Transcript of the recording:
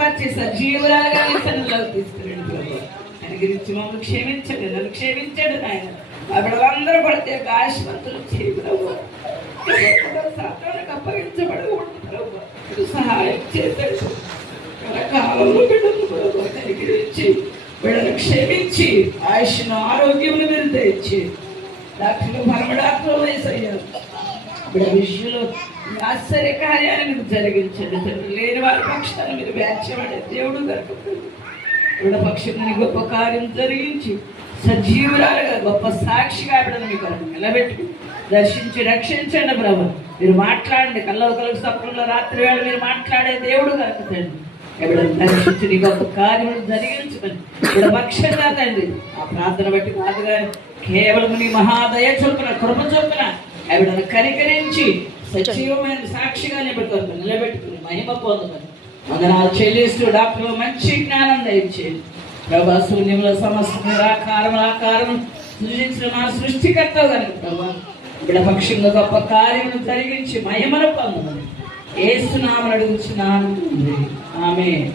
స్వస్థపరిచి సజీవురాలుగా నీ సన్నిధిలోకి తీసుకురండి ప్రభు. అనుగ్రహించి మమ్మల్ని క్షమించండి, నన్ను క్షమించండి నాయన. అక్కడందరూ పడితే ఆశీర్వాదాలు చేయి ప్రభు. సాతానికి అప్పగించబడకూడదు ప్రభు. మీరు సహాయం చేశాడు. కాలంలో బిడ్డను ప్రభు అనుగ్రహించి బిడ్డను క్షమించి ఆయుష్ను ఆరోగ్యమును మీరు తెచ్చి డాక్టర్లు పరమ డాక్టర్లు వేసయ్యారు. బిడ్డ విషయంలో ఆశ్చర్య కార్యాన్ని మీరు జరిగించండి. తండ్రి లేని వారి పక్షాన్ని మీరు వ్యాఖ్యపడే దేవుడు కనుక బిడ్డ పక్షాన్ని గొప్ప కార్యం జరిగించి సజీవురాలుగా గొప్ప సాక్షిగా బిడ్డను మీకు నిలబెట్టి దర్శించి రక్షించండి ప్రభు. మీరు మాట్లాడండి. కళ్ళకు సప్పుల్లో రాత్రి వేళ మీరు మాట్లాడే దేవుడు కనుక తండ్రి ఎవడని దర్శించి నీ గొప్ప కార్యములు జరిగించమని ఇప్పుడు పక్షంగా తండ్రి ఆ ప్రార్థన బట్టి కాదు కానీ కేవలం నీ మహాదయ చొప్పున కృప చొప్పున ఎవడను కనికరించి సజీవమైన సాక్షిగా నిలబెట్టుకుని మహిమ పొందమని వందనాలు చెల్లిస్తూ డాక్టర్ మంచి జ్ఞానం దయచేయండి ప్రభా. శూన్యంలో సమస్త ఆకారం సృజించిన మా సృష్టికర్త కనుక ప్రభా ఇప్పుడు పక్షంగా గొప్ప కార్యములు జరిగించి మహిమను పొందమని యేసు నామమున అడుగుచున్నాను. ఆమేన్.